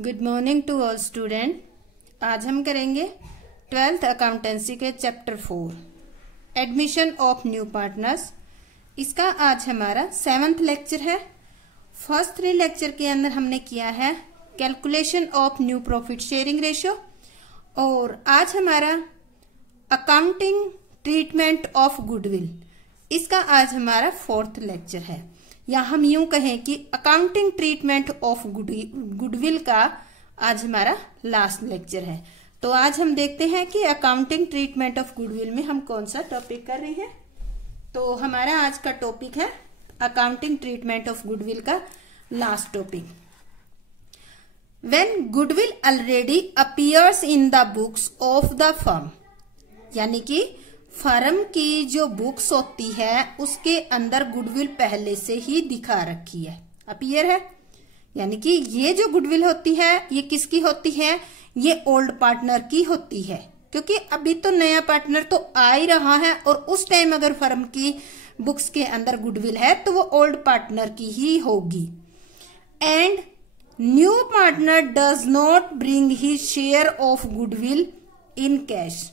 Good morning to all student. आज हम करेंगे 12th अकाउंटेंसी के chapter 4 admission of new partners. इसका आज हमारा 7th लेक्चर है। फर्स्ट 3 लेक्चर के अंदर हमने किया है calculation of new profit sharing ratio और आज हमारा अकाउंटिंग ट्रीटमेंट ऑफ गुडविल, इसका आज हमारा 4th लेक्चर है। या हम यूं कहें कि अकाउंटिंग ट्रीटमेंट ऑफ गुडविल का आज हमारा लास्ट लेक्चर है। तो आज हम देखते हैं कि अकाउंटिंग ट्रीटमेंट ऑफ गुडविल में हम कौन सा टॉपिक कर रहे हैं। तो हमारा आज का टॉपिक है अकाउंटिंग ट्रीटमेंट ऑफ गुडविल का last topic. When goodwill already appears in the books of the firm, यानी कि फर्म की जो बुक्स होती है उसके अंदर गुडविल पहले से ही दिखा रखी है, अपीयर है। यानी कि ये जो गुडविल होती है ये किसकी होती है? ये ओल्ड पार्टनर की होती है, क्योंकि अभी तो नया पार्टनर तो आ ही रहा है और उस टाइम अगर फर्म की बुक्स के अंदर गुडविल है तो वो ओल्ड पार्टनर की ही होगी। And new partner does not bring his share of goodwill in cash.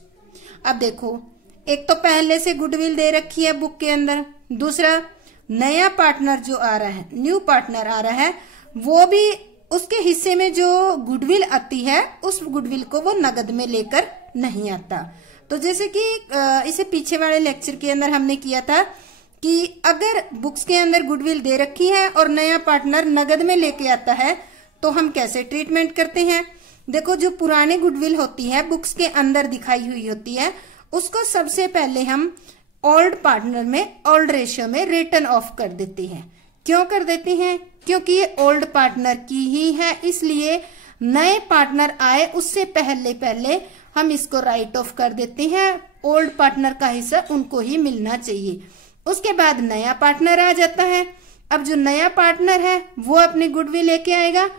अब देखो, एक तो पहले से गुडविल दे रखी है बुक के अंदर, दूसरा नया पार्टनर जो आ रहा है, न्यू पार्टनर आ रहा है, वो भी उसके हिस्से में जो गुडविल आती है उस गुडविल को वो नगद में लेकर नहीं आता। तो जैसे कि इसे पीछे वाले लेक्चर के अंदर हमने किया था कि अगर बुक्स के अंदर गुडविल दे रखी है और नया पार्टनर नगद में लेके आता है तो हम कैसे ट्रीटमेंट करते हैं। देखो, जो पुराने गुडविल होती है बुक्स के अंदर दिखाई हुई होती है उसको सबसे पहले हम ओल्ड पार्टनर में ओल्ड रेशियो में रिटर्न ऑफ कर देते हैं। क्यों कर देते हैं? क्योंकि ये ओल्ड पार्टनर की ही है, इसलिए नए पार्टनर आए उससे पहले हम इसको राइट ऑफ कर देते हैं। ओल्ड पार्टनर का हिस्सा उनको ही मिलना चाहिए। उसके बाद नया पार्टनर आ जाता है। अब जो नया पार्टनर है वो अपनी गुडविल लेके आएगा,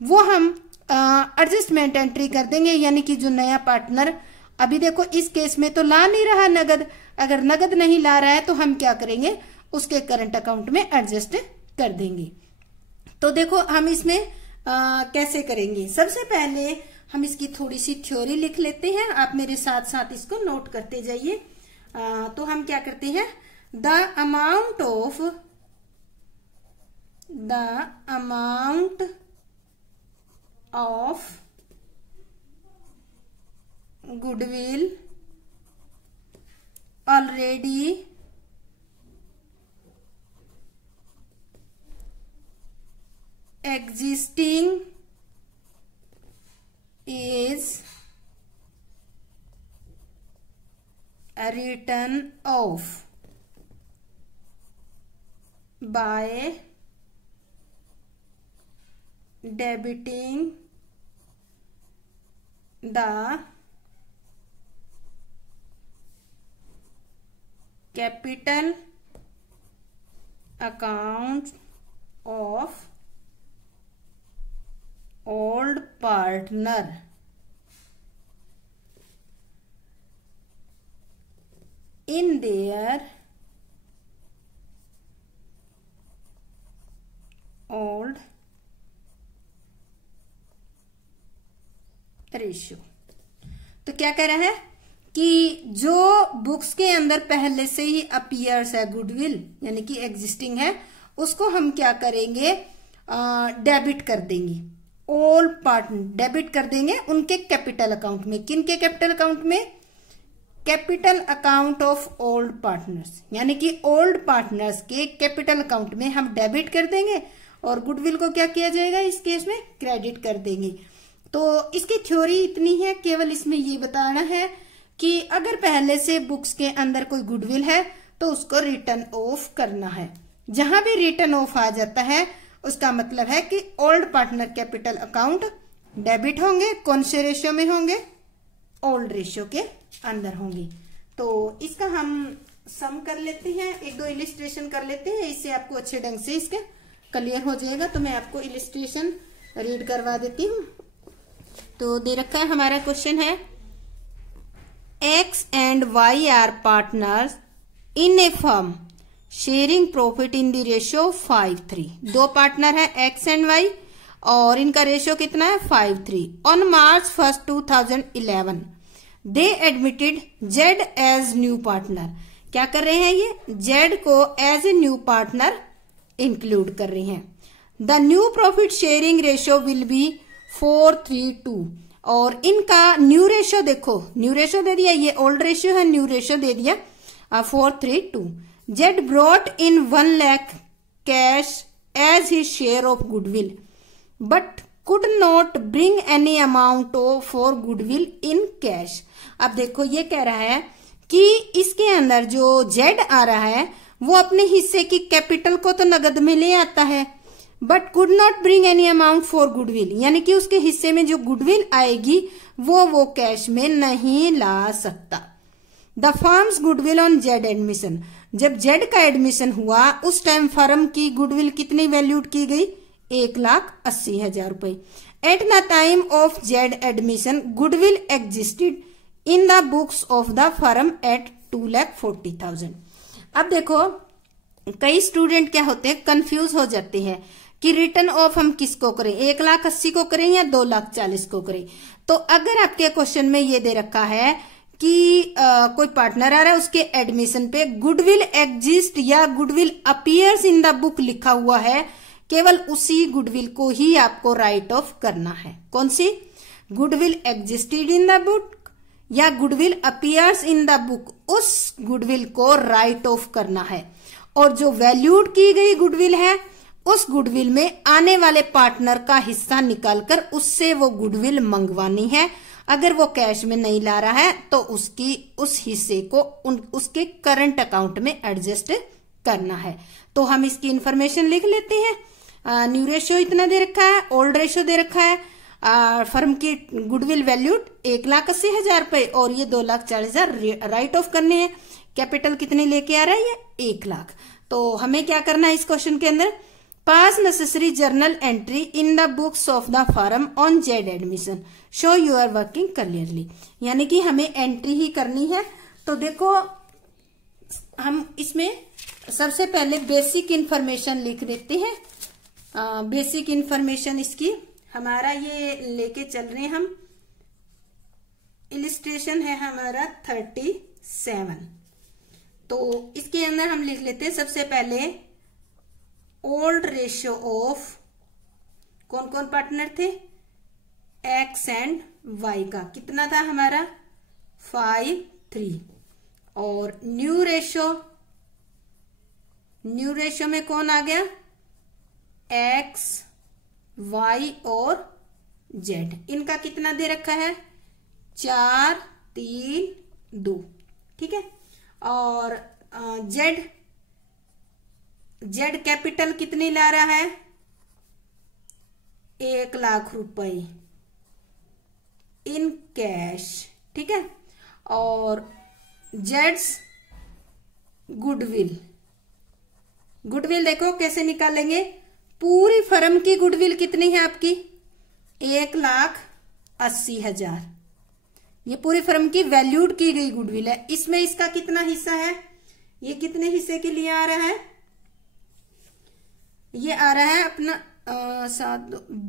वो हम एडजस्टमेंट एंट्री कर देंगे। यानी कि जो नया पार्टनर, अभी देखो इस केस में तो ला नहीं रहा नगद, अगर नगद नहीं ला रहा है तो हम क्या करेंगे, उसके करंट अकाउंट में एडजस्ट कर देंगे। तो देखो हम इसमें कैसे करेंगे। सबसे पहले हम इसकी थोड़ी सी थ्योरी लिख लेते हैं, आप मेरे साथ साथ इसको नोट करते जाइए। तो हम क्या करते हैं, the amount of goodwill already existing is written off by debiting the capital account of old partner in their old ratio. तो क्या कह रहा है कि जो बुक्स के अंदर पहले से ही अपीयर्स है गुडविल, यानी कि एग्जिस्टिंग है, उसको हम क्या करेंगे, डेबिट कर देंगे। ओल्ड पार्टनर डेबिट कर देंगे उनके कैपिटल अकाउंट में। किन के कैपिटल अकाउंट में? Capital account of old partners, यानी कि ओल्ड पार्टनर्स के कैपिटल अकाउंट में हम डेबिट कर देंगे और गुडविल को क्या किया जाएगा, इस केस में क्रेडिट कर देंगे। तो इसकी थ्योरी इतनी है, केवल इसमें ये बताना है कि अगर पहले से बुक्स के अंदर कोई गुडविल है तो उसको रिटर्न ऑफ करना है। जहां भी रिटर्न ऑफ आ जाता है उसका मतलब है कि old partner capital account debit होंगे। कौन से रेशियो में होंगे? ओल्ड रेशियो के अंदर होंगे। तो इसका हम सम कर लेते हैं, 1-2 इलिस्ट्रेशन कर लेते हैं, इससे आपको अच्छे ढंग से इसके क्लियर हो जाएगा। तो मैं आपको इलिस्ट्रेशन रीड करवा देती हूँ। तो दे रखा है, हमारा क्वेश्चन है X and Y are partners in a firm sharing profit in the ratio 5:3। 2 partner है X एंड Y और इनका रेशियो कितना है 5:3। On March 1, 2011 they admitted Z as new partner. क्या कर रहे हैं ये? जेड को as a new partner include कर रहे हैं। The new profit sharing ratio will be 4:3:2। और इनका न्यू रेशियो देखो, न्यू रेशियो दे दिया, ये ओल्ड रेशियो है, न्यू रेशियो दे दिया 4:3:2। Z brought in 1 lakh cash as his share of goodwill but could not bring any amount for goodwill in cash. अब देखो ये कह रहा है कि इसके अंदर जो जेड आ रहा है वो अपने हिस्से की कैपिटल को तो नगद में ले आता है, but could not bring any amount for goodwill, यानी कि उसके हिस्से में जो गुडविल आएगी वो कैश में नहीं ला सकता। The firm's goodwill on Z admission, जब जेड का एडमिशन हुआ उस टाइम फर्म की गुडविल कितनी वैल्यूड की गई? 1,80,000 रुपए। At the time of Z admission goodwill existed in the books of the firm at 2,40,000। अब देखो कई स्टूडेंट क्या होते हैं, कंफ्यूज हो जाते हैं कि रिटर्न ऑफ हम किसको करें, 1,80,000 को करें या 2,40,000 को करें। तो अगर आपके क्वेश्चन में ये दे रखा है कि कोई पार्टनर आ रहा है, उसके एडमिशन पे गुडविल एग्जिस्ट या goodwill appears in the book लिखा हुआ है, केवल उसी गुडविल को ही आपको राइट ऑफ करना है। कौन सी? Goodwill existed in the book या goodwill appears in the book, उस गुडविल को राइट ऑफ करना है। और जो वैल्यूड की गई गुडविल है उस गुडविल में आने वाले पार्टनर का हिस्सा निकालकर उससे वो गुडविल मंगवानी है। अगर वो कैश में नहीं ला रहा है तो उस हिस्से को उसके करंट अकाउंट में एडजस्ट करना है। तो हम इसकी इंफॉर्मेशन लिख लेते हैं। न्यू रेशियो इतना दे रखा है, ओल्ड रेशियो दे रखा है, फर्म की गुडविल वैल्यूड 1,80,000 रुपए और ये 2,40,000 राइट ऑफ करने हैं। कैपिटल कितने लेके आ रहा है? ये 1,00,000। तो हमें क्या करना है इस क्वेश्चन के अंदर? Pass necessary journal entry in the books of the firm on Z admission, show your working clearly, यानी कि हमें एंट्री ही करनी है। तो देखो हम इसमें सबसे पहले बेसिक इंफॉर्मेशन लिख देते हैं। बेसिक इंफॉर्मेशन इसकी हमारा ये लेके चल रहे हैं हम, इलिस्ट्रेशन है हमारा 37। तो इसके अंदर हम लिख लेते हैं सबसे पहले ओल्ड रेशियो ऑफ कौन कौन पार्टनर थे? एक्स एंड वाई का कितना था हमारा? 5:3। और न्यू रेशियो में कौन आ गया? एक्स, वाई और जेड। इनका कितना दे रखा है? 4:3:2। ठीक है। और जेड कैपिटल कितनी ला रहा है? 1,00,000 रुपए इन कैश। ठीक है। और जेड्स गुडविल देखो कैसे निकालेंगे? पूरी फर्म की गुडविल कितनी है आपकी? 1,80,000। ये पूरी फर्म की वैल्यूड की गई गुडविल है। इसमें इसका कितना हिस्सा है? ये कितने हिस्से के लिए आ रहा है? ये आ रहा है अपना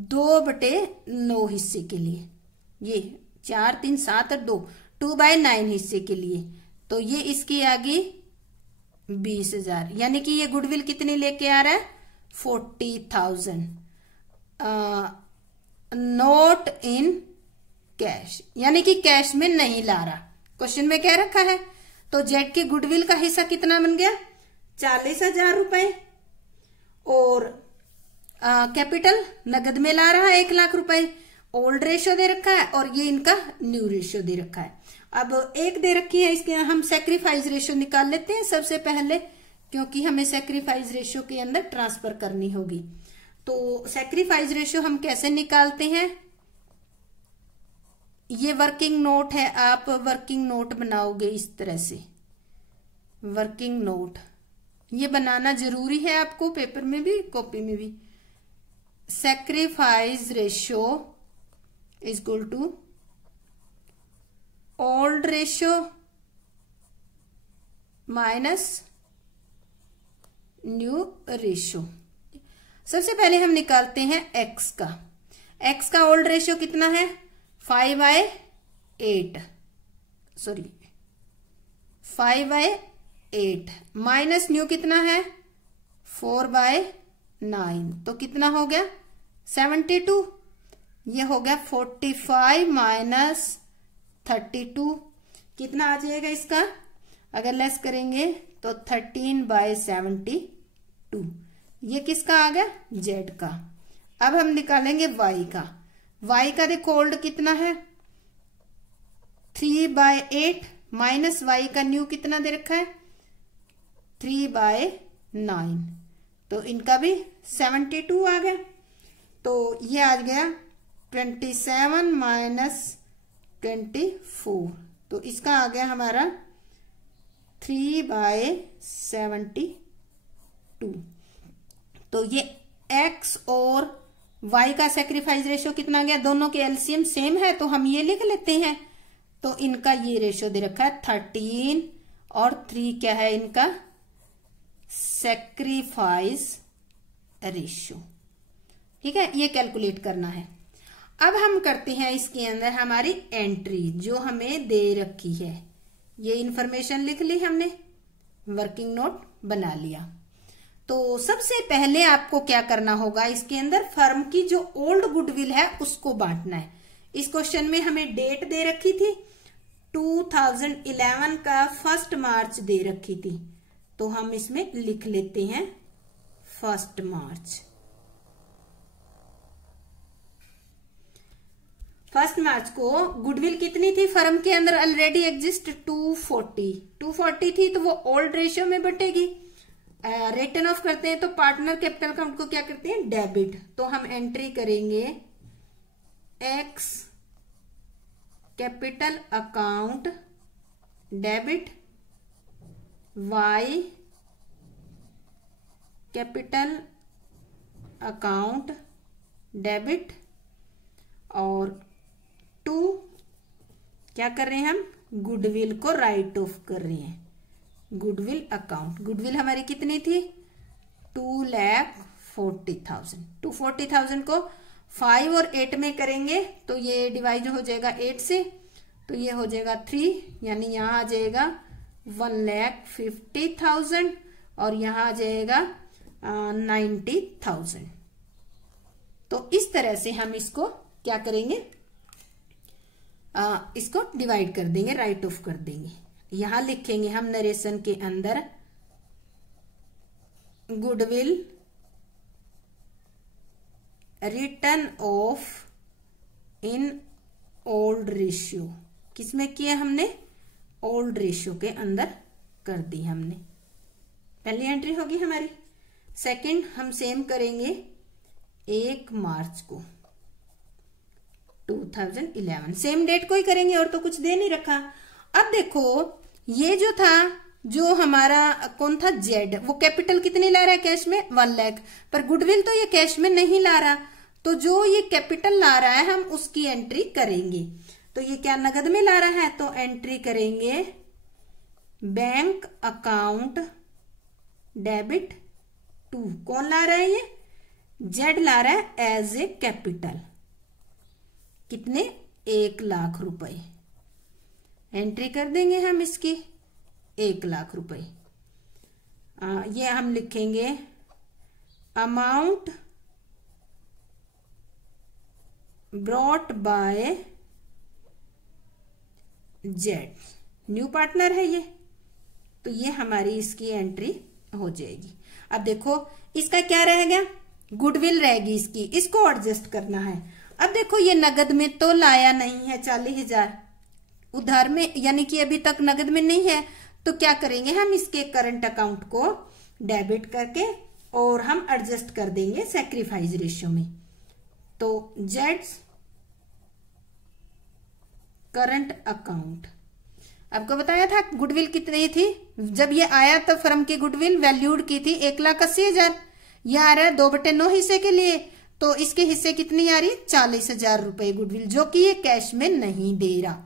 2/9 हिस्से के लिए। ये 4, 3, 7 और 2/9 हिस्से के लिए। तो ये इसकी आ गई 20,000, यानी कि ये गुडविल कितनी लेके आ रहा है? 40,000 नॉट इन कैश, यानी कि कैश में नहीं ला रहा। क्वेश्चन में क्या रखा है? तो जेड के गुडविल का हिस्सा कितना बन गया? 40,000 रुपए। और कैपिटल नगद में ला रहा है 1,00,000 रुपए। ओल्ड रेशियो दे रखा है और ये इनका न्यू रेशियो दे रखा है। अब एक दे रखी है, इसके हम सेक्रीफाइस रेशियो निकाल लेते हैं सबसे पहले, क्योंकि हमें सेक्रीफाइस रेशियो के अंदर ट्रांसफर करनी होगी। तो सेक्रीफाइस रेशियो हम कैसे निकालते हैं? ये वर्किंग नोट है, आप वर्किंग नोट बनाओगे इस तरह से। वर्किंग नोट ये बनाना जरूरी है आपको, पेपर में भी कॉपी में भी। Sacrifice ratio is equal to old ratio minus new ratio. सबसे पहले हम निकालते हैं एक्स का। एक्स का ओल्ड रेशियो कितना है? 5/8 माइनस न्यू कितना है? 4/9। तो कितना हो गया? 72। ये हो गया 45 माइनस 32। कितना आ जाएगा इसका? अगर लेस करेंगे तो 13/72। ये किसका आ गया? जेड का। अब हम निकालेंगे वाई का। वाई का देखो ओल्ड कितना है? 3/8 माइनस वाई का न्यू कितना दे रखा है? 3/9। तो इनका भी 72 आ गया। तो ये आ गया 27 माइनस 24। तो इसका आ गया हमारा 3/72। तो ये x और y का सेक्रीफाइस रेशियो कितना आ गया? दोनों के एलसीएम सेम है तो हम ये लिख लेते हैं। तो इनका ये रेशियो दे रखा है 13 और 3 क्या है इनका? Sacrifice ratio. ठीक है, ये कैलकुलेट करना है। अब हम करते हैं इसके अंदर हमारी एंट्री जो हमें दे रखी है। ये इंफॉर्मेशन लिख ली हमने, वर्किंग नोट बना लिया। तो सबसे पहले आपको क्या करना होगा, इसके अंदर फर्म की जो ओल्ड गुडविल है उसको बांटना है। इस क्वेश्चन में हमें डेट दे रखी थी 2011 का 1 मार्च दे रखी थी। तो हम इसमें लिख लेते हैं 1 मार्च। 1 मार्च को गुडविल कितनी थी फर्म के अंदर? ऑलरेडी एग्जिस्ट 240 थी। तो वो ओल्ड रेशियो में बटेगी। रिटर्न ऑफ करते हैं तो पार्टनर कैपिटल अकाउंट को क्या करते हैं? डेबिट। तो हम एंट्री करेंगे X capital account debit, Y capital account debit, और 2 क्या कर रहे हैं हम? गुडविल को राइट ऑफ कर रहे हैं। गुडविल अकाउंट, गुडविल हमारी कितनी थी? 2,40,000। 240,000 को 5 और 8 में करेंगे तो ये डिवाइड हो जाएगा 8 से। तो ये हो जाएगा 3, यानी यहाँ आ जाएगा 1,50,000 और यहाँ आ जाएगा 90,000। तो इस तरह से हम इसको क्या करेंगे? इसको डिवाइड कर देंगे, राइट ऑफ कर देंगे। यहां लिखेंगे हम नरेशन के अंदर goodwill return of in old ratio. किसमें किया हमने? ओल्ड रेशियो के अंदर कर दी हमने। पहली एंट्री होगी हमारी। सेकंड हम सेम करेंगे 1 मार्च को 2011, सेम डेट को ही करेंगे और तो कुछ दे नहीं रखा। अब देखो ये जो था, जो हमारा कौन था? जेड, वो कैपिटल कितनी ला रहा है कैश में? 1 लाख। पर गुडविल तो ये कैश में नहीं ला रहा। तो जो ये कैपिटल ला रहा है हम उसकी एंट्री करेंगे। तो ये क्या नगद में ला रहा है? तो एंट्री करेंगे बैंक अकाउंट डेबिट 2। कौन ला रहा है? ये जेड ला रहा है एज ए कैपिटल। कितने? 1 लाख रुपए। एंट्री कर देंगे हम इसकी 1 लाख रुपए। ये हम लिखेंगे amount brought by Z, new partner है ये। तो ये हमारी इसकी एंट्री हो जाएगी। अब देखो इसका क्या रह गया? गुडविल रहेगी इसकी, इसको एडजस्ट करना है। अब देखो ये नगद में तो लाया नहीं है 40,000, उधार में, यानी कि अभी तक नगद में नहीं है। तो क्या करेंगे हम? इसके करंट अकाउंट को डेबिट करके और हम एडजस्ट कर देंगे सैक्रिफाइस रेशियो में। तो जेड्स करंट अकाउंट, आपको बताया था गुडविल कितनी थी जब ये आया, तो फर्म की गुडविल वैल्यूड की थी 1,80,000। यह आ रहा है 2/9 हिस्से के लिए। तो इसके हिस्से कितनी आ रही है? 40,000 रुपए गुडविल, जो कि ये कैश में नहीं दे रहा।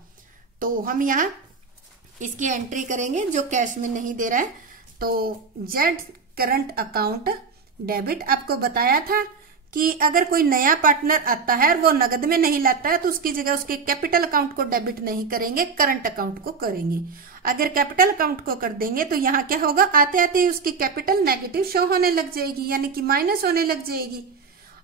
तो हम यहाँ इसकी एंट्री करेंगे जो कैश में नहीं दे रहा है। तो जेड करंट अकाउंट डेबिट आपको बताया था कि अगर कोई नया पार्टनर आता है और वो नगद में नहीं लाता है तो उसकी जगह उसके कैपिटल अकाउंट को डेबिट नहीं करेंगे, करंट अकाउंट को करेंगे। अगर कैपिटल अकाउंट को कर देंगे तो यहाँ क्या होगा, आते आते ही उसकी कैपिटल नेगेटिव शो होने लग जाएगी, यानी कि माइनस होने लग जाएगी।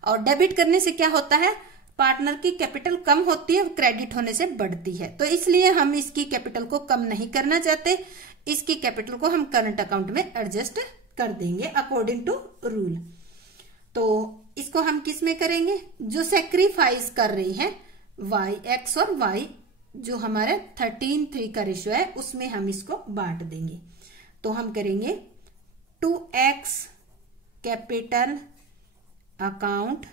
और डेबिट करने से क्या होता है, पार्टनर की कैपिटल कम होती है, क्रेडिट होने से बढ़ती है। तो इसलिए हम इसकी कैपिटल को कम नहीं करना चाहते, इसकी कैपिटल को हम करंट अकाउंट में एडजस्ट कर देंगे अकॉर्डिंग टू रूल। तो इसको हम किस में करेंगे, जो सेक्रीफाइस कर रही है y, x और y जो हमारे 13:3 का रेशियो है उसमें हम इसको बांट देंगे। तो हम करेंगे 2x कैपिटल अकाउंट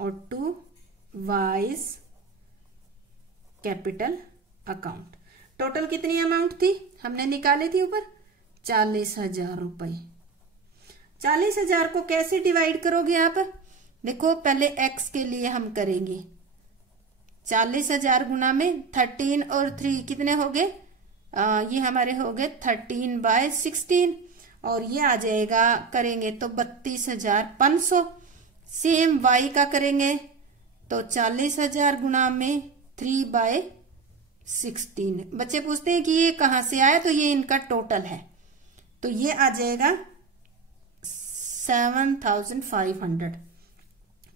और 2y कैपिटल अकाउंट। टोटल कितनी अमाउंट थी हमने निकाली थी ऊपर, 40,000 रुपए। 40,000 को कैसे डिवाइड करोगे आप, देखो पहले x के लिए हम करेंगे 40,000 गुना में 13 और 3 कितने हो गए, ये हमारे हो गए 13/16 और ये आ जाएगा करेंगे तो 32,500। सेम y का करेंगे तो 40,000 गुना में 3/16। बच्चे पूछते हैं कि ये कहां से आया, तो ये इनका टोटल है, तो ये आ जाएगा 7,500।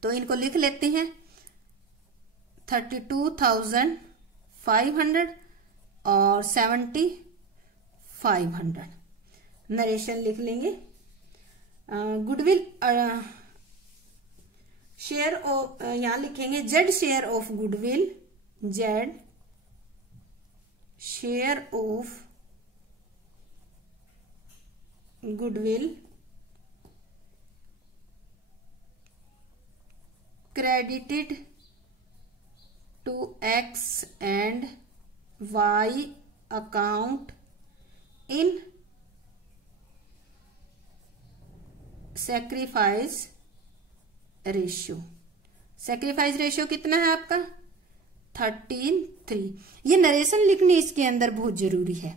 तो इनको लिख लेते हैं 32,500 और 7,500। नरेशन लिख लेंगे। गुडविल शेयर ऑफ, यहां लिखेंगे Z share of goodwill, Z share of goodwill credited to X and Y account in sacrifice ratio. Sacrifice ratio कितना है आपका 13:3। ये नरेशन लिखनी इसके अंदर बहुत जरूरी है।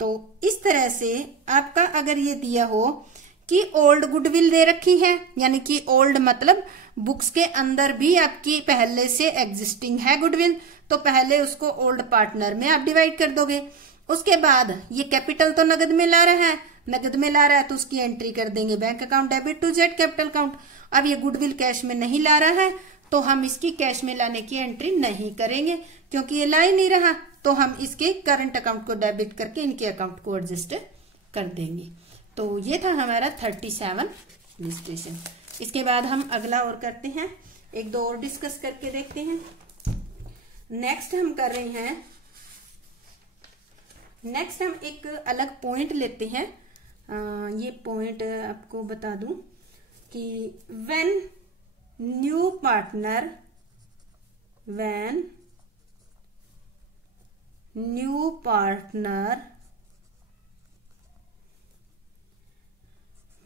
तो इस तरह से आपका अगर ये दिया हो कि ओल्ड गुडविल दे रखी है, यानी कि ओल्ड मतलब बुक्स के अंदर भी आपकी पहले से एग्जिस्टिंग है गुडविल, तो पहले उसको ओल्ड पार्टनर में आप डिवाइड कर दोगे। उसके बाद ये कैपिटल तो नगद में ला रहा है, नगद में ला रहा है तो उसकी एंट्री कर देंगे bank account debit to Z capital account. अब ये गुडविल कैश में नहीं ला रहा है तो हम इसकी कैश में लाने की एंट्री नहीं करेंगे, क्योंकि ये ला ही नहीं रहा, तो हम इसके करंट अकाउंट को डेबिट करके इनके अकाउंट को एडजस्ट कर देंगे। तो ये था हमारा 37 इलस्ट्रेशन। इसके बाद हम अगला और करते हैं, एक दो और डिस्कस करके देखते हैं। नेक्स्ट हम कर रहे हैं, नेक्स्ट हम एक अलग पॉइंट लेते हैं। ये पॉइंट आपको बता दूं कि when new partner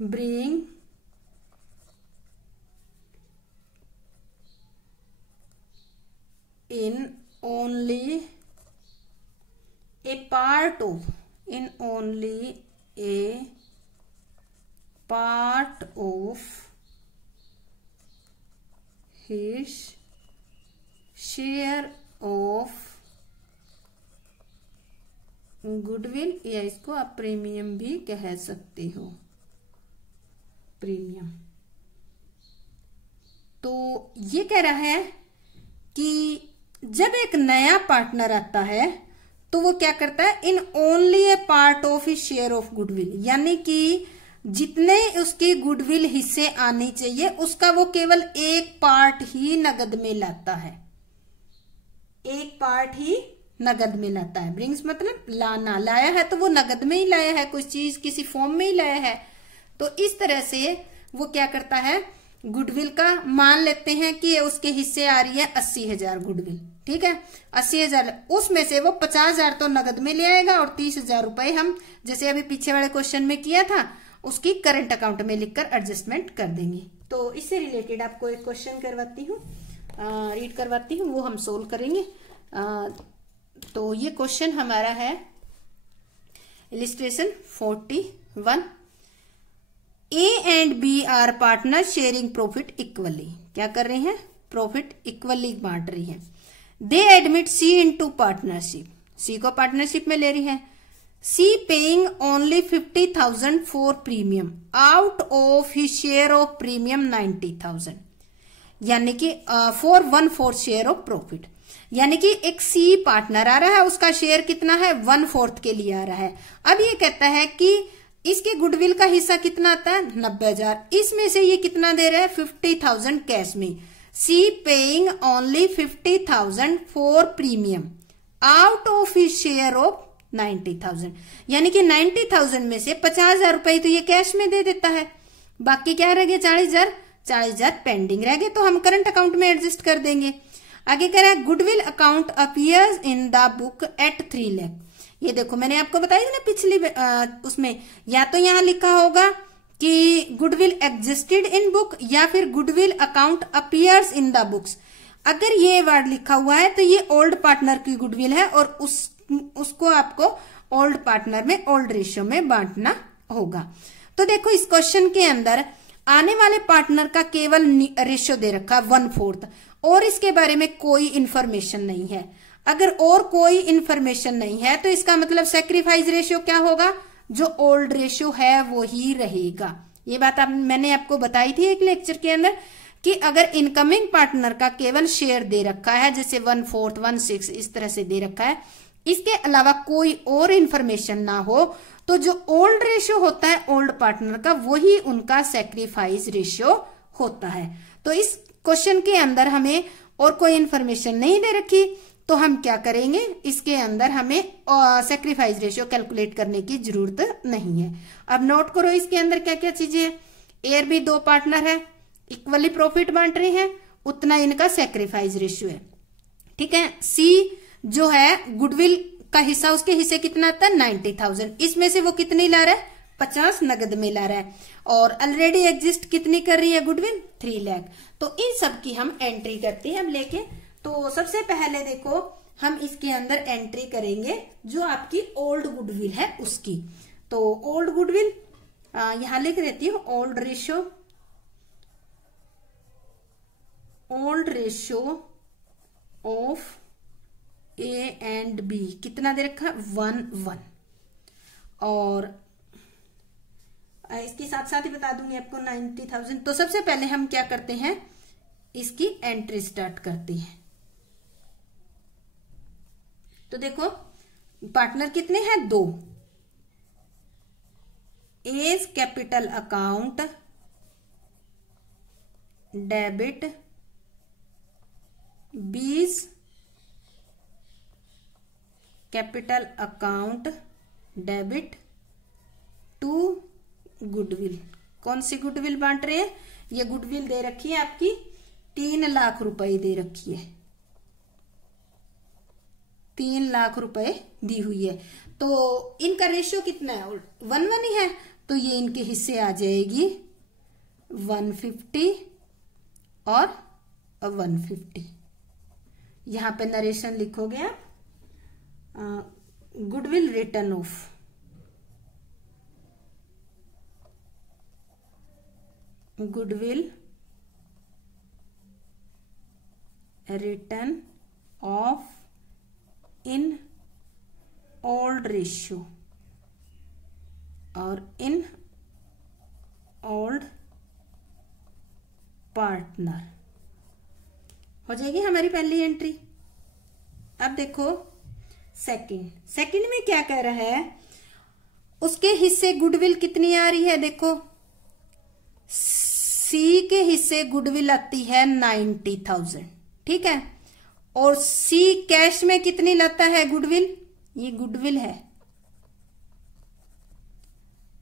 bring in only a part of his share of goodwill, या इसको आप प्रीमियम भी कह सकते हो, प्रीमियम। तो ये कह रहा है कि जब एक नया पार्टनर आता है तो वो क्या करता है, in only A part of his share of goodwill, यानी कि जितने उसकी गुडविल हिस्से आनी चाहिए उसका वो केवल एक पार्ट ही नगद में लाता है, एक पार्ट ही नगद में लाता है। ब्रिंग्स मतलब लाना, लाया है तो वो नगद में ही लाया है, कोई चीज किसी फॉर्म में ही लाया है। तो इस तरह से वो क्या करता है, गुडविल का मान लेते हैं कि उसके हिस्से आ रही है 80,000 गुडविल, ठीक है 80,000, उसमें से वो 50,000 तो नगद में ले आएगा और 30,000 रुपए हम जैसे अभी पीछे वाले क्वेश्चन में किया था उसकी करंट अकाउंट में लिखकर एडजस्टमेंट कर देंगे। तो इससे रिलेटेड आपको एक क्वेश्चन करवाती हूँ, रीड करवाती हूँ, वो हम सोल्व करेंगे। तो ये क्वेश्चन हमारा है illustration 41। A and B are partner sharing profit equally. क्या कर रहे हैं? प्रॉफिट इक्वली बांट रही है। They admit C into partnership, C को पार्टनरशिप में ले रही है। C paying only 50,000 for premium out of his share of premium 90,000, यानी कि फॉर 1/4 शेयर ऑफ प्रॉफिट। यानी कि एक सी पार्टनर आ रहा है, उसका शेयर कितना है? 1/4 के लिए आ रहा है। अब ये कहता है कि इसके गुडविल का हिस्सा कितना आता है? 90,000। इसमें से ये कितना दे रहा है? 50,000 कैश में। C paying only 50,000 for premium out of his share of 90,000, यानी कि 90,000 में से 50,000 रुपए तो ये कैश में दे देता है। बाकी क्या रह गया? 40,000। 40,000 पेंडिंग रह गए, तो हम करंट अकाउंट में एडजस्ट कर देंगे। आगे कह रहा है goodwill account appears in the book at 3 lakh. ये देखो मैंने आपको बताई थी ना पिछली उसमें, या तो यहां लिखा होगा कि गुडविल एग्जिस्टेड इन बुक या फिर goodwill account appears in the books. अगर ये वर्ड लिखा हुआ है तो ये ओल्ड पार्टनर की गुडविल है और उसको आपको ओल्ड पार्टनर में ओल्ड रेशियो में बांटना होगा। तो देखो इस क्वेश्चन के अंदर आने वाले पार्टनर का केवल रेशियो दे रखा 1/4 और इसके बारे में कोई इंफॉर्मेशन नहीं है। अगर और कोई इंफॉर्मेशन नहीं है तो इसका मतलब सैक्रिफाइस रेशियो क्या होगा? जो ओल्ड रेशियो है वो ही रहेगा। ये बात मैंने आपको बताई थी एक लेक्चर के अंदर कि अगर इनकमिंग पार्टनर का केवल शेयर दे रखा है, जैसे 1/4, 1/6 इस तरह से दे रखा है, इसके अलावा कोई और इंफॉर्मेशन ना हो, तो जो ओल्ड रेशियो होता है ओल्ड पार्टनर का वही उनका सैक्रिफाइस रेशियो होता है। तो इस क्वेश्चन के अंदर हमें और कोई इंफॉर्मेशन नहीं दे रखी, तो हम क्या करेंगे? इसके अंदर हमें सैक्रिफाइस रेशियो कैलकुलेट करने की जरूरत नहीं है। अब नोट करो इसके अंदर क्या क्या चीजें हैं। ए और बी 2 पार्टनर है, इक्वली प्रॉफिट बांट रहे हैं, उतना इनका सैक्रिफाइस रेशियो है। ठीक है। सी जो है गुडविल का हिस्सा, उसके हिस्से कितना आता है? 90,000। इसमें से वो कितनी ला रहा है? 50 नगद में ला रहा है। और ऑलरेडी एग्जिस्ट कितनी कर रही है गुडविल? 3 लाख। तो इन सब की हम एंट्री करते हैं अब लेके। तो सबसे पहले देखो हम इसके अंदर एंट्री करेंगे जो आपकी ओल्ड गुडविल है उसकी। तो ओल्ड गुडविल यहां लिख देती हूँ, old ratio of A and B कितना दे रखा? 1:1। और इसके साथ साथ ही बता दूंगी आपको 90,000। तो सबसे पहले हम क्या करते हैं? इसकी एंट्री स्टार्ट करते हैं। तो देखो पार्टनर कितने हैं? 2। A's capital account debit, B's capital account debit to goodwill. कौन सी गुडविल बांट रहे हैं? ये गुडविल दे रखी है आपकी 3 लाख रुपए दे रखी है, 3 लाख रुपए दी हुई है। तो इनका रेशियो कितना है? 1:1 ही है, तो ये इनके हिस्से आ जाएगी 150 और 150। यहां पे नरेशन लिखोगे आप goodwill return of, goodwill return of in old ratio और इन ओल्ड पार्टनर हो जाएगी हमारी पहली एंट्री। अब देखो सेकंड में क्या कह रहा है? उसके हिस्से गुडविल कितनी आ रही है? देखो सी के हिस्से गुडविल आती है 90,000। ठीक है। और सी कैश में कितनी लाता है गुडविल? ये गुडविल है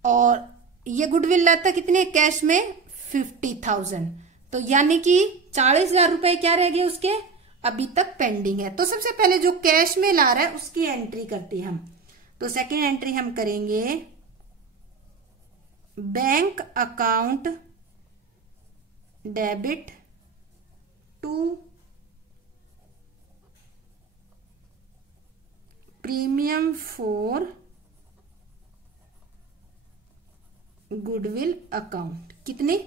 और ये गुडविल लाता कितने कैश में? 50,000। तो यानी कि 40,000 रुपए क्या रह गए उसके? अभी तक पेंडिंग है। तो सबसे पहले जो कैश में ला रहा है उसकी एंट्री करते हैं हम। तो सेकेंड एंट्री हम करेंगे bank account debit to premium for goodwill account कितनी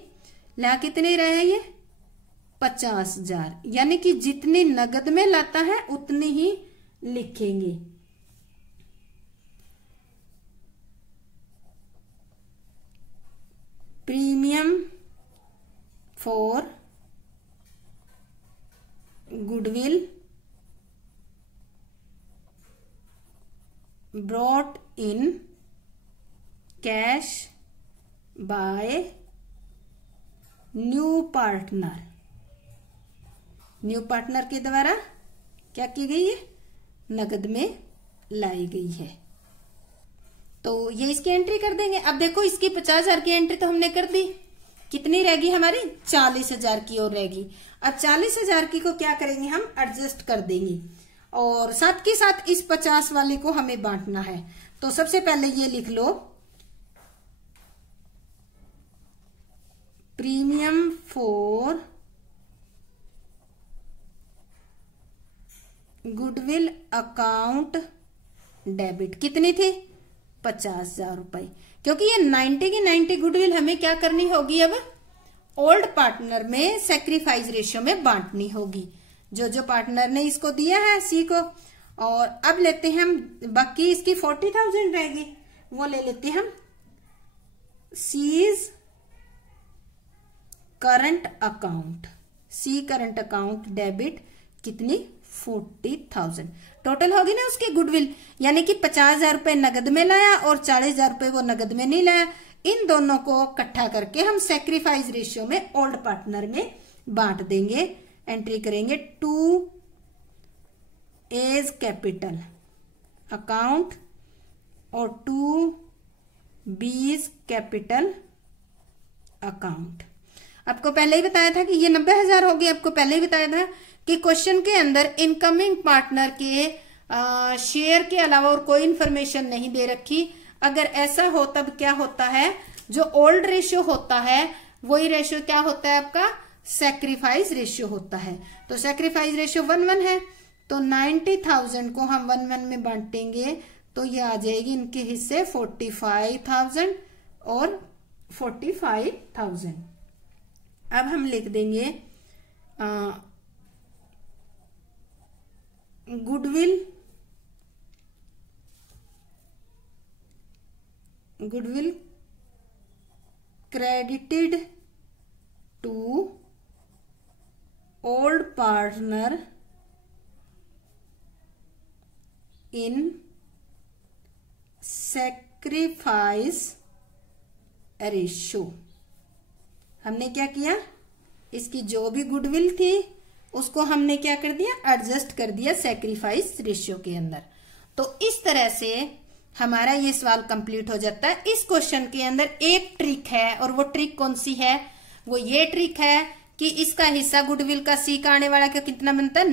कितने रहे ये 50,000, यानी कि जितनी नगद में लाता है उतनी ही लिखेंगे। Premium for goodwill brought in cash by new partner, new partner के द्वारा क्या की गई है, नगद में लाई गई है। तो ये इसकी एंट्री कर देंगे। अब देखो इसकी 50,000 की एंट्री तो हमने कर दी, कितनी रहेगी हमारी 40,000 की और रहेगी। अब 40,000 की को क्या करेंगे हम एडजस्ट कर देंगे और साथ के साथ इस 50 वाले को हमें बांटना है। तो सबसे पहले ये लिख लो, premium for goodwill account debit कितनी थी 50,000 रुपए, क्योंकि ये 90 की 90 गुडविल हमें क्या करनी होगी, अब ओल्ड पार्टनर में सेक्रीफाइस रेशियो में बांटनी होगी, जो जो पार्टनर ने इसको दिया है सी को। और अब लेते हैं हम बाकी इसकी 40,000 रहेगी, वो ले लेते हैं हम सीज करंट अकाउंट, सी करंट अकाउंट डेबिट कितनी 40,000 टोटल होगी ना उसकी गुडविल, यानी कि 50,000 रुपए नगद में लाया और 40,000 रुपए वो नगद में नहीं लाया। इन दोनों को इकट्ठा करके हम सेक्रीफाइस रेशियो में ओल्ड पार्टनर में बांट देंगे। एंट्री करेंगे 2 एज कैपिटल अकाउंट और 2 बीज कैपिटल अकाउंट। आपको पहले ही बताया था कि ये 90,000 होगी, आपको पहले ही बताया था कि क्वेश्चन के अंदर इनकमिंग पार्टनर के शेयर के अलावा और कोई इंफॉर्मेशन नहीं दे रखी। अगर ऐसा हो तब क्या होता है, जो ओल्ड रेशियो होता है वही रेशियो क्या होता है आपका सेक्रीफाइस रेशियो होता है। तो सेक्रीफाइस रेशियो 1:1 है, तो 90,000 को हम 1:1 में बांटेंगे तो ये आ जाएगी इनके हिस्से 45,000 और 45,000। अब हम लिख देंगे goodwill credited to old partner in sacrifice ratio। हमने क्या किया, इसकी जो भी गुडविल थी उसको हमने क्या कर दिया, एडजस्ट कर दिया सेक्रीफाइस रेशियो के अंदर। तो इस तरह से हमारा ये सवाल कंप्लीट हो जाता है। इस क्वेश्चन के अंदर एक ट्रिक है, और वो ट्रिक कौन सी है, वो ये ट्रिक है कि इसका हिस्सा गुडविल का सी का आने वाला क्या कितना बनता है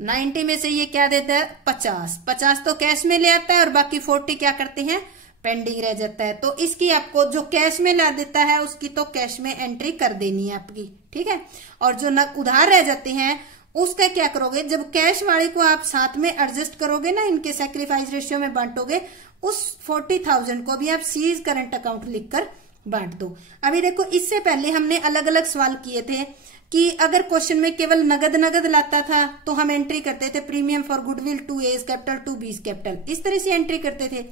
90 में से ये क्या देता है 50 तो कैश में ले आता है और बाकी 40 क्या करते हैं पेंडिंग रह जाता है। तो इसकी आपको जो कैश में ला देता है उसकी तो कैश में एंट्री कर देनी है आपकी, ठीक है। और जो उधार रह जाते हैं उसका क्या करोगे, जब कैश वाले को आप साथ में एडजस्ट करोगे ना, इनके सेक्रीफाइस रेशियो में बांटोगे, उस 40,000 को भी आप सीज करंट अकाउंट लिखकर बांट दो। अभी देखो इससे पहले हमने अलग अलग सवाल किए थे कि अगर क्वेश्चन में केवल नगद लाता था तो हम एंट्री करते थे premium for goodwill 2 A's capital 2 B's capital, इस तरह से एंट्री करते थे।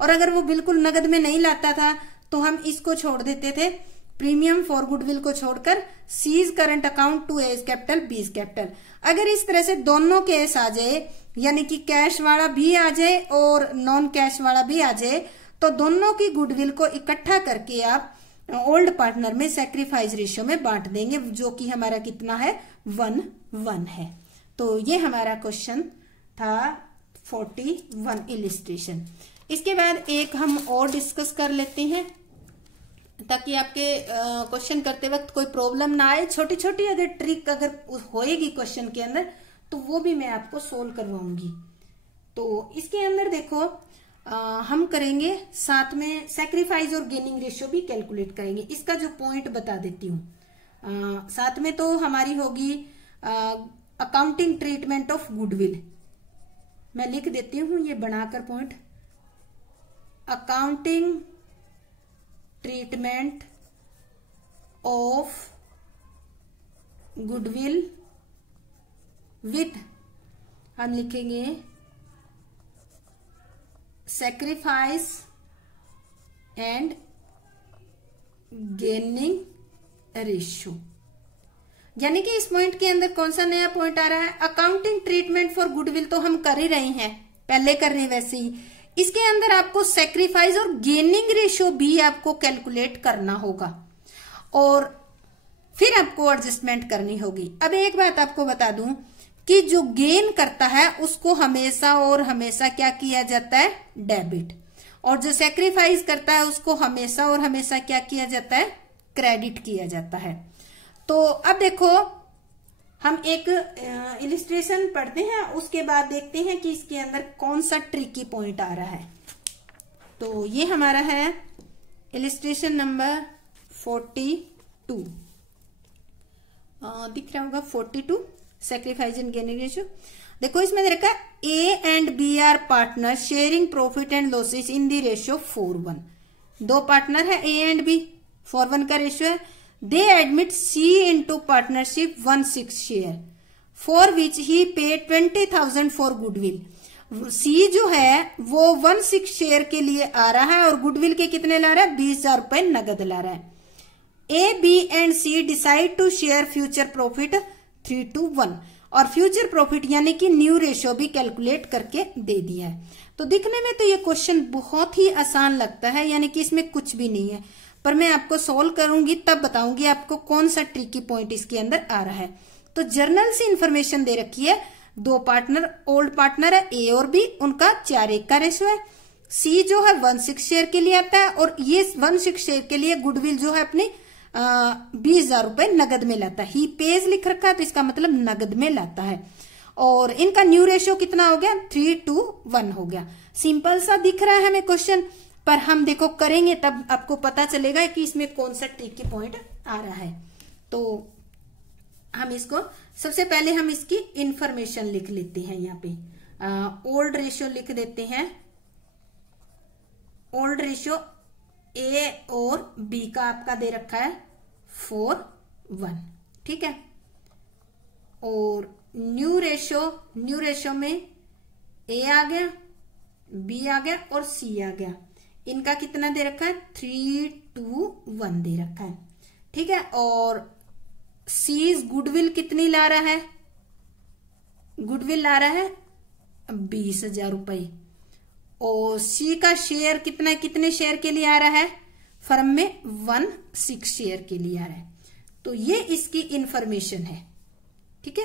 और अगर वो बिल्कुल नगद में नहीं लाता था तो हम इसको छोड़ देते थे, प्रीमियम फॉर गुडविल को छोड़कर C's current account 2 A's capital B's capital. अगर इस तरह से दोनों केस आ जाए, यानी कि कैश वाला भी आ जाए और नॉन कैश वाला भी आ जाए, तो दोनों की गुडविल को इकट्ठा करके आप ओल्ड पार्टनर में सेक्रीफाइस रेशियो में बांट देंगे, जो कि हमारा कितना है 1:1 है। तो ये हमारा क्वेश्चन था 41 इलिस्ट्रेशन। इसके बाद एक हम और डिस्कस कर लेते हैं ताकि आपके क्वेश्चन करते वक्त कोई प्रॉब्लम ना आए। छोटी छोटी अगर ट्रिक अगर होएगी क्वेश्चन के अंदर तो वो भी मैं आपको सोल्व करवाऊंगी। तो इसके अंदर देखो हम करेंगे साथ में सेक्रीफाइस और गेनिंग रेशियो भी कैलकुलेट करेंगे। इसका जो पॉइंट बता देती हूँ। साथ में तो हमारी होगी अकाउंटिंग ट्रीटमेंट ऑफ गुडविल, मैं लिख देती हूँ ये बनाकर point, accounting treatment of goodwill with, हम लिखेंगे सैक्रिफाइस एंड गेनिंग रेशियो। यानी कि इस पॉइंट के अंदर कौन सा नया पॉइंट आ रहा है? अकाउंटिंग ट्रीटमेंट फॉर गुडविल तो हम कर ही रहे हैं, पहले कर रहे हैं वैसे ही। इसके अंदर आपको सैक्रिफाइस और गेनिंग रेशियो भी आपको कैलकुलेट करना होगा और फिर आपको एडजस्टमेंट करनी होगी। अब एक बात आपको बता दूं कि जो गेन करता है उसको हमेशा और हमेशा क्या किया जाता है? डेबिट। और जो सैक्रिफाइस करता है उसको हमेशा और हमेशा क्या किया जाता है? क्रेडिट किया जाता है। तो अब देखो हम एक इलिस्ट्रेशन पढ़ते हैं, उसके बाद देखते हैं कि इसके अंदर कौन सा ट्रिकी पॉइंट आ रहा है। तो ये हमारा है इलिस्ट्रेशन नंबर 42, दिख रहा होगा 42, सैक्रिफाइस एंड गेनिंग रेशियो। देखो इसमें दे रखा है A and B are partner sharing profit and losses in the ratio 4:1। दो पार्टनर है ए एंड बी, 4:1 का रेशियो है। They admit C into partnership 1/6 share for which he pay 20,000 for goodwill. सी जो है वो 1/6 शेयर के लिए आ रहा है और गुडविल के कितने ला रहा है? 20,000 रुपए नगद ला रहा है। A B and C decide to share future profit 3:1 और फ्यूचर प्रॉफिट यानी कि न्यू रेशियो भी कैलकुलेट करके दे दिया है। तो दिखने में तो ये क्वेश्चन बहुत ही आसान लगता है, यानी कि इसमें कुछ भी नहीं है, पर मैं आपको सोल्व करूंगी तब बताऊंगी आपको कौन सा ट्रिकी पॉइंट इसके अंदर आ रहा है। तो जर्नल से इंफॉर्मेशन दे रखी है, दो पार्टनर ओल्ड पार्टनर है ए और बी, उनका 4:1 का रेशियो है। सी जो है 1/6 शेयर के लिए आता है और ये 1/6 शेयर के लिए गुडविल जो है अपने 20,000 रुपए नगद में लाता है। ही पेज लिख रखा है तो इसका मतलब नगद में लाता है। और इनका न्यू रेशियो कितना हो गया? 3:1 हो गया। सिंपल सा दिख रहा है हमें क्वेश्चन, पर हम देखो करेंगे तब आपको पता चलेगा कि इसमें कौन सा ट्रिकी पॉइंट आ रहा है। तो हम इसको सबसे पहले हम इसकी इंफॉर्मेशन लिख लेते हैं। यहाँ पे ओल्ड रेशियो लिख देते हैं। ओल्ड रेशियो ए और बी का आपका दे रखा है 4:1, ठीक है। और न्यू रेशियो में ए आ गया, बी आ गया और सी आ गया। इनका कितना दे रखा है? 3:1 दे रखा है, ठीक है। और सी गुडविल कितनी ला रहा है? गुडविल ला रहा है 20,000 रुपए। और सी का शेयर कितना, कितने शेयर के लिए आ रहा है? फर्म में 1/6 शेयर के लिए आ रहा है। तो ये इसकी इंफॉर्मेशन है, ठीक है।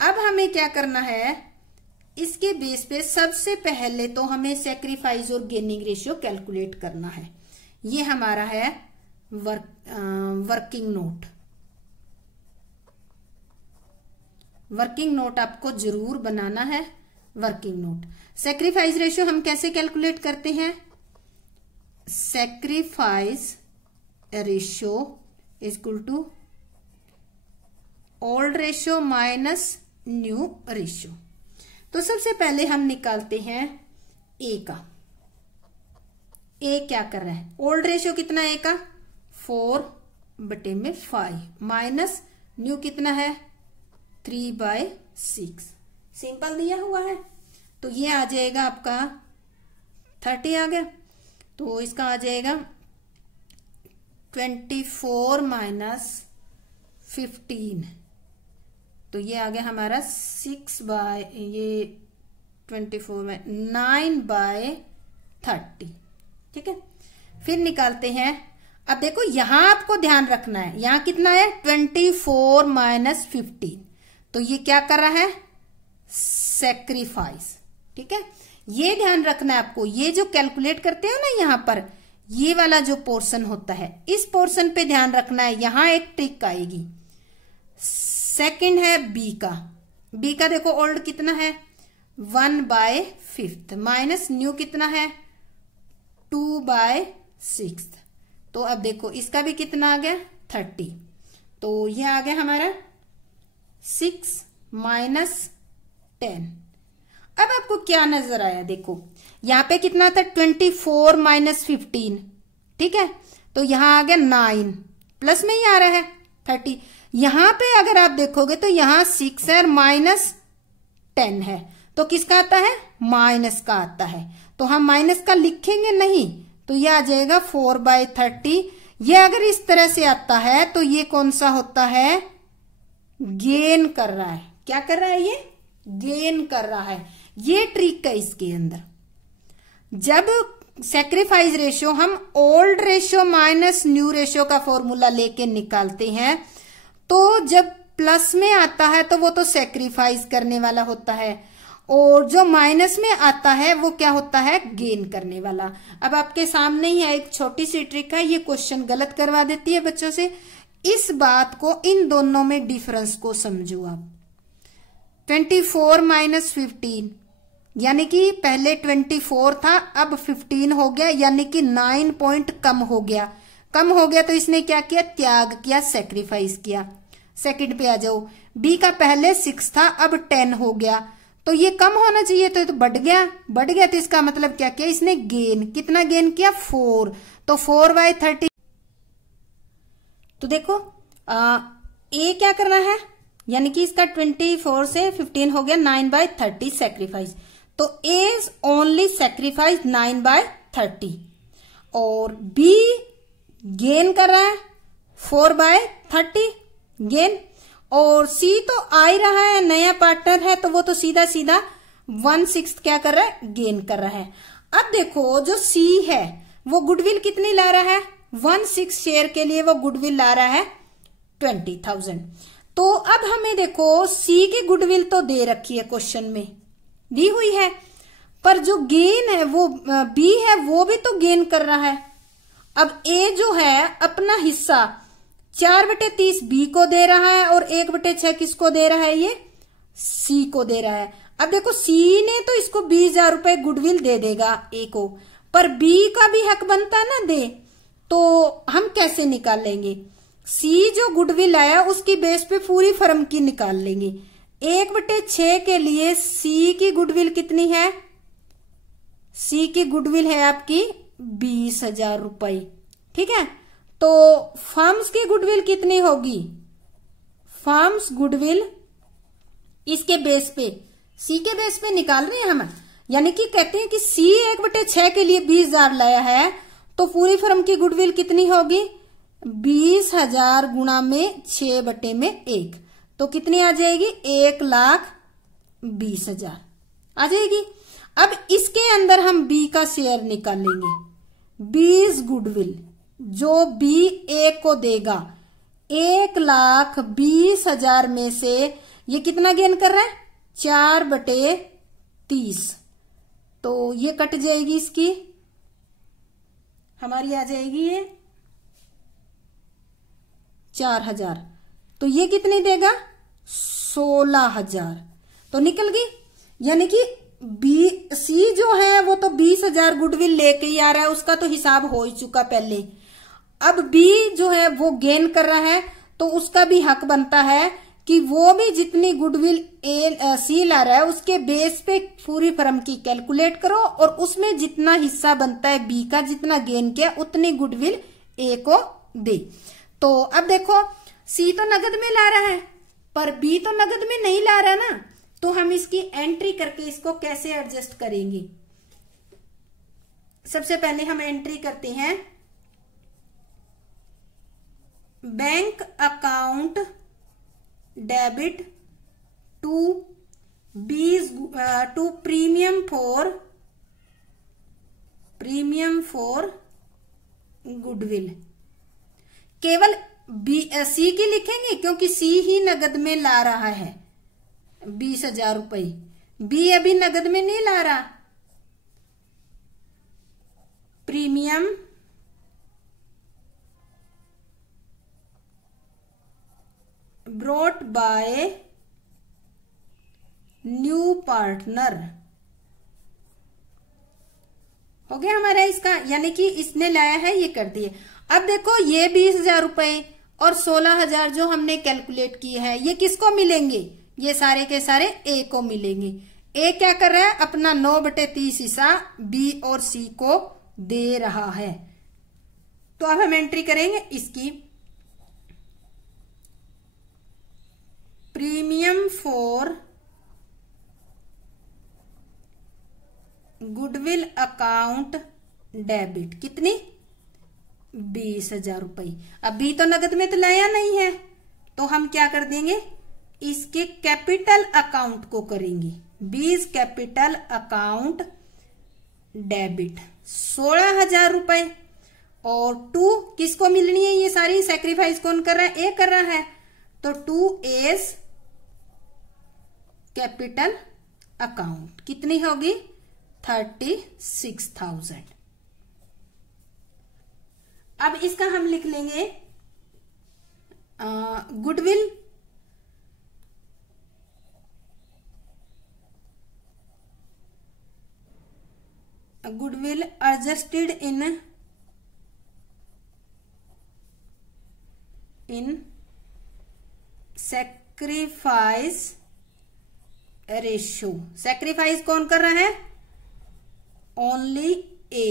अब हमें क्या करना है? इसके बेस पे सबसे पहले तो हमें सैक्रिफाइस और गेनिंग रेशियो कैलकुलेट करना है। ये हमारा है वर्किंग नोट। वर्किंग नोट आपको जरूर बनाना है, वर्किंग नोट। सैक्रिफाइस रेशियो हम कैसे कैलकुलेट करते हैं? Sacrifice ratio is equal to old ratio minus new ratio. तो सबसे पहले हम निकालते हैं ए का। ए क्या कर रहा है? ओल्ड रेशियो कितना है ए का? 4/5 माइनस न्यू कितना है? 3/6। सिंपल दिया हुआ है तो ये आ जाएगा आपका 30 आ गया। तो इसका आ जाएगा 24 माइनस 15, तो ये आ गया हमारा 9/30, ठीक है। फिर निकालते हैं। अब देखो यहां आपको ध्यान रखना है, यहां कितना है? 24 माइनस 15, तो ये क्या कर रहा है? सैक्रिफाइस, ठीक है। ये ध्यान रखना है आपको, ये जो कैलकुलेट करते हो ना यहां पर, ये वाला जो पोर्शन होता है, इस पोर्शन पे ध्यान रखना है। यहां एक ट्रिक आएगी। सेकंड है बी का। बी का देखो ओल्ड कितना है? 1/5 माइनस न्यू कितना है? 2/6। तो अब देखो इसका भी कितना आ गया? 30। तो ये आ गया हमारा 6 माइनस 10। अब आपको क्या नजर आया? देखो यहां पे कितना था? 24 माइनस 15, ठीक है। तो यहां आ गया 9, प्लस में ही आ रहा है 30। यहां पे अगर आप देखोगे तो यहां 6 है, -10 है, तो किसका आता है? माइनस का आता है। तो हम माइनस का लिखेंगे नहीं, तो ये आ जाएगा 4/30। ये अगर इस तरह से आता है तो ये कौन सा होता है? गेन कर रहा है। क्या कर रहा है? ये गेन कर रहा है। ये ट्रिक है इसके अंदर। जब सैक्रिफाइस रेशियो हम old ratio minus new ratio का फॉर्मूला लेके निकालते हैं, तो जब प्लस में आता है तो वो तो सैक्रिफाइस करने वाला होता है, और जो माइनस में आता है वो क्या होता है? गेन करने वाला। अब आपके सामने ही है एक छोटी सी ट्रिक है, ये क्वेश्चन गलत करवा देती है बच्चों से। इस बात को, इन दोनों में डिफरेंस को समझो आप। 24 - 15 यानी कि पहले 24 था, अब 15 हो गया, यानी कि 9 पॉइंट कम हो गया। कम हो गया तो इसने क्या किया? त्याग किया, सेक्रीफाइस किया। सेकंड पे आ जाओ। बी का पहले 6 था, अब 10 हो गया, तो ये कम होना चाहिए, तो बढ़ गया। बढ़ गया तो इसका मतलब क्या किया इसने? गेन। कितना गेन किया? 4। तो 4/30। तो देखो ए क्या करना है, यानी कि इसका 24 से 15 हो गया 9/30 सेक्रीफाइस। तो ए इज ओनली सेक्रीफाइस 9/30, और बी गेन कर रहा है 4/30 गेन, और सी तो आ ही रहा है, नया पार्टनर है, तो वो तो सीधा सीधा 1/6 क्या कर रहा है? गेन कर रहा है। अब देखो जो सी है वो गुडविल कितनी ला रहा है? 1/6 शेयर के लिए वो गुडविल ला रहा है 20,000। तो अब हमें देखो सी की गुडविल तो दे रखी है, क्वेश्चन में दी हुई है, पर जो गेन है वो बी है, वो भी तो गेन कर रहा है। अब ए जो है अपना हिस्सा 4/30 बी को दे रहा है, और 1/6 किसको दे रहा है? ये सी को दे रहा है। अब देखो सी ने तो इसको 20,000 रुपए गुडविल दे देगा ए को, पर बी का भी हक बनता है ना दे, तो हम कैसे निकाल लेंगे? सी जो गुडविल आया उसकी बेस पे पूरी फर्म की निकाल लेंगे। 1/6 के लिए सी की गुडविल कितनी है? सी की गुडविल है आपकी 20,000 रुपए, ठीक है। तो फर्म्स की गुडविल कितनी होगी? फर्म्स गुडविल इसके बेस पे, सी के बेस पे निकाल रहे हैं हम, यानी कि कहते हैं कि सी 1/6 के लिए 20,000 लाया है, तो पूरी फर्म की गुडविल कितनी होगी? 20,000 गुणा में 6/1, तो कितनी आ जाएगी? 1,20,000 आ जाएगी। अब इसके अंदर हम बी का शेयर निकालेंगे। 20 गुडविल जो बी ए को देगा, 1,20,000 में से ये कितना गेन कर रहा है? 4/30, तो ये कट जाएगी, इसकी हमारी आ जाएगी ये 4,000, तो ये कितनी देगा? 16,000, तो निकल गई। यानी कि बी सी जो है वो तो 20,000 गुडविल लेके ही आ रहा है, उसका तो हिसाब हो ही चुका पहले। अब बी जो है वो गेन कर रहा है, तो उसका भी हक बनता है कि वो भी जितनी गुडविल सी ला रहा है उसके बेस पे पूरी फर्म की कैलकुलेट करो, और उसमें जितना हिस्सा बनता है बी का, जितना गेन किया उतनी गुडविल ए को दे। तो अब देखो सी तो नगद में ला रहा है, पर बी तो नगद में नहीं ला रहा ना, तो हम इसकी एंट्री करके इसको कैसे एडजस्ट करेंगे? सबसे पहले हम एंट्री करते हैं bank account debit to premium for goodwill. केवल सी की लिखेंगे क्योंकि सी ही नगद में ला रहा है 20,000 रुपए, बी अभी नगद में नहीं ला रहा। Premium brought by new partner हो गया हमारा इसका, यानी कि इसने लाया है, ये कर दिए। अब देखो ये 20,000 रुपए और 16,000 जो हमने कैलकुलेट किए हैं ये किसको मिलेंगे? ये सारे के सारे ए को मिलेंगे। ए क्या कर रहा है? अपना 9/30 हिस्सा बी और सी को दे रहा है। तो अब हम एंट्री करेंगे इसकी, premium for goodwill account debit, कितनी? 20,000 रुपये। अभी तो नगद में तो लाया नहीं है, तो हम क्या कर देंगे, इसके कैपिटल अकाउंट को करेंगे, 20 कैपिटल अकाउंट डेबिट 16,000 रुपए। और 2 किसको मिलनी है, ये सारी सैक्रिफाइस कौन कर रहा है, ए कर रहा है, तो 2 एस कैपिटल अकाउंट कितनी होगी, 36,000। अब इसका हम लिख लेंगे goodwill adjusted in sacrifice ratio. Sacrifice कौन कर रहा है, ओनली ए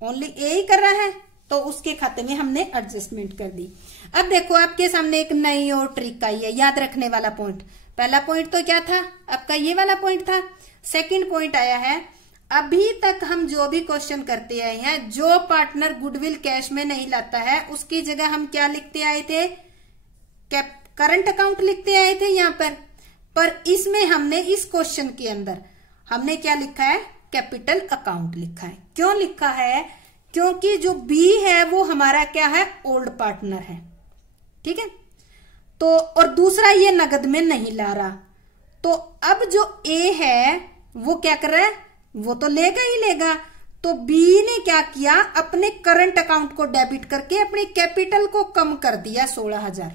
ही कर रहा है, तो उसके खाते में हमने एडजस्टमेंट कर दी। अब देखो आपके सामने एक नई और ट्रिक आई है, याद रखने वाला पॉइंट। पहला पॉइंट तो क्या था आपका, ये वाला पॉइंट था। सेकंड पॉइंट आया है, अभी तक हम जो भी क्वेश्चन करते आए हैं, जो पार्टनर गुडविल कैश में नहीं लाता है उसकी जगह हम क्या लिखते आए थे, करंट अकाउंट लिखते आए थे यहाँ पर इसमें हमने इस क्वेश्चन के अंदर हमने क्या लिखा है, कैपिटल अकाउंट लिखा है। क्यों लिखा है, क्योंकि जो बी है वो हमारा क्या है, ओल्ड पार्टनर है, ठीक है। तो और दूसरा ये नगद में नहीं ला रहा, तो अब जो ए है वो क्या कर रहा है, वो तो लेगा ही लेगा। तो बी ने क्या किया, अपने करंट अकाउंट को डेबिट करके अपने कैपिटल को कम कर दिया 16,000।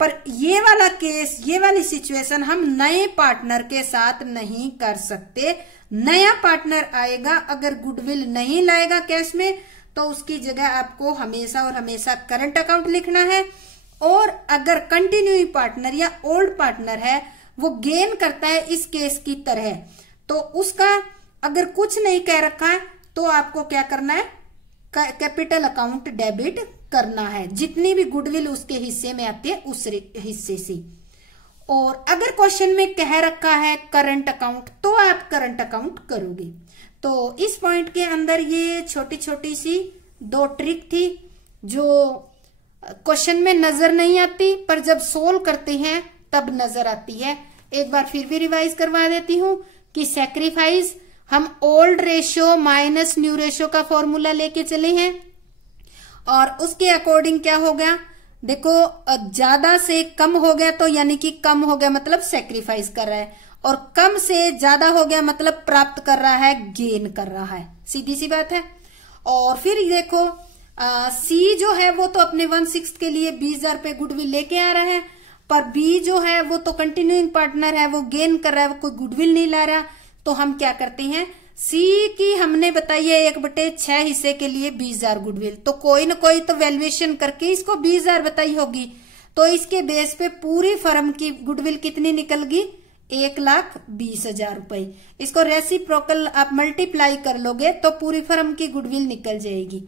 पर ये वाला केस, ये वाली सिचुएशन हम नए पार्टनर के साथ नहीं कर सकते। नया पार्टनर आएगा, अगर गुडविल नहीं लाएगा कैश में, तो उसकी जगह आपको हमेशा और हमेशा करंट अकाउंट लिखना है। और अगर कंटिन्यूइंग पार्टनर या ओल्ड पार्टनर है, वो गेन करता है इस केस की तरह, तो उसका अगर कुछ नहीं कह रखा है तो आपको क्या करना है, कैपिटल अकाउंट डेबिट करना है, जितनी भी गुडविल उसके हिस्से में आती है उस हिस्से से। और अगर क्वेश्चन में कह रखा है करंट अकाउंट, तो आप करंट अकाउंट करोगे। तो इस पॉइंट के अंदर ये छोटी छोटी सी 2 ट्रिक थी जो क्वेश्चन में नजर नहीं आती, पर जब सोल्व करते हैं तब नजर आती है। एक बार फिर भी रिवाइज करवा देती हूं कि सैक्रिफाइस हम old ratio minus new ratio का फॉर्मूला लेके चले हैं, और उसके अकॉर्डिंग क्या हो गया, देखो ज्यादा से कम हो गया तो यानी कि कम हो गया मतलब सैक्रिफाइस कर रहा है, और कम से ज्यादा हो गया मतलब प्राप्त कर रहा है, गेन कर रहा है, सीधी सी बात है। और फिर देखो सी जो है वो तो अपने 1/6 के लिए 20,000 रुपये गुडविल लेके आ रहा है, पर बी जो है वो तो कंटिन्यूइंग पार्टनर है, वो गेन कर रहा है, वो कोई गुडविल नहीं ला रहा। तो हम क्या करते हैं, सी की हमने बताई है 1/6 हिस्से के लिए 20,000 गुडविल, तो कोई ना कोई तो वैल्यूएशन करके इसको 20,000 बताई होगी, तो इसके बेस पे पूरी फर्म की गुडविल कितनी निकल गई, 1,20,000 रुपए। इसको रेसिप्रोकल आप मल्टीप्लाई कर लोगे तो पूरी फर्म की गुडविल निकल जाएगी,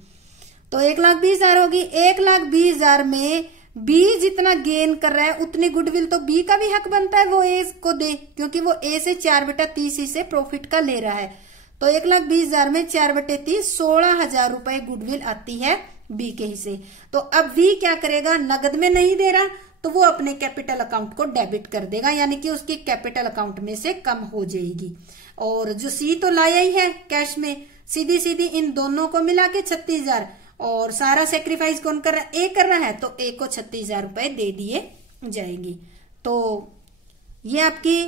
तो 1,20,000 होगी। 1,20,000 में बी जितना गेन कर रहा है उतनी गुडविल तो बी का भी हक बनता है वो ए को दे, क्योंकि वो ए से 4/30 ही से प्रॉफिट का ले रहा है। तो 1,20,000 में 4/30 16,000 रुपए गुडविल आती है बी के हिस्से। तो अब बी क्या करेगा, नगद में नहीं दे रहा तो वो अपने कैपिटल अकाउंट को डेबिट कर देगा, यानी कि उसकी कैपिटल अकाउंट में से कम हो जाएगी। और जो सी तो लाया ही है कैश में, सीधी सीधी इन दोनों को मिला के 36,000, और सारा सेक्रीफाइस कौन कर रहा है, ए कर रहा है, तो ए को 36,000 रुपए दे दिए जाएंगी। तो ये आपकी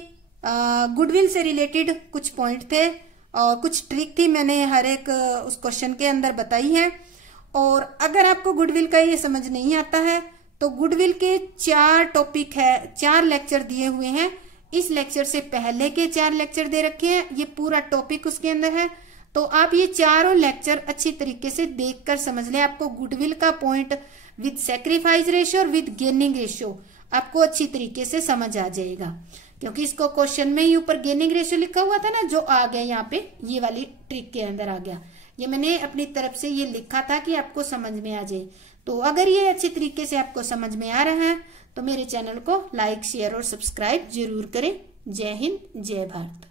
गुडविल से रिलेटेड कुछ पॉइंट थे और कुछ ट्रिक थी, मैंने हर एक उस क्वेश्चन के अंदर बताई है। और अगर आपको गुडविल का ये समझ नहीं आता है तो गुडविल के 4 टॉपिक है, 4 लेक्चर दिए हुए हैं। इस लेक्चर से पहले के 4 लेक्चर दे रखे हैं, ये पूरा टॉपिक उसके अंदर है। तो आप ये चारों लेक्चर अच्छी तरीके से देखकर समझ लें, आपको गुडविल का पॉइंट विद सैक्रिफाइस रेशियो और विद गेनिंग रेशियो आपको अच्छी तरीके से समझ आ जाएगा, क्योंकि इसको क्वेश्चन में ही ऊपर गेनिंग रेशियो लिखा हुआ था ना, जो आ गया यहाँ पे ये वाली ट्रिक के अंदर आ गया। ये मैंने अपनी तरफ से ये लिखा था कि आपको समझ में आ जाए। तो अगर ये अच्छी तरीके से आपको समझ में आ रहा है तो मेरे चैनल को लाइक, शेयर और सब्सक्राइब जरूर करें। जय हिंद, जय भारत।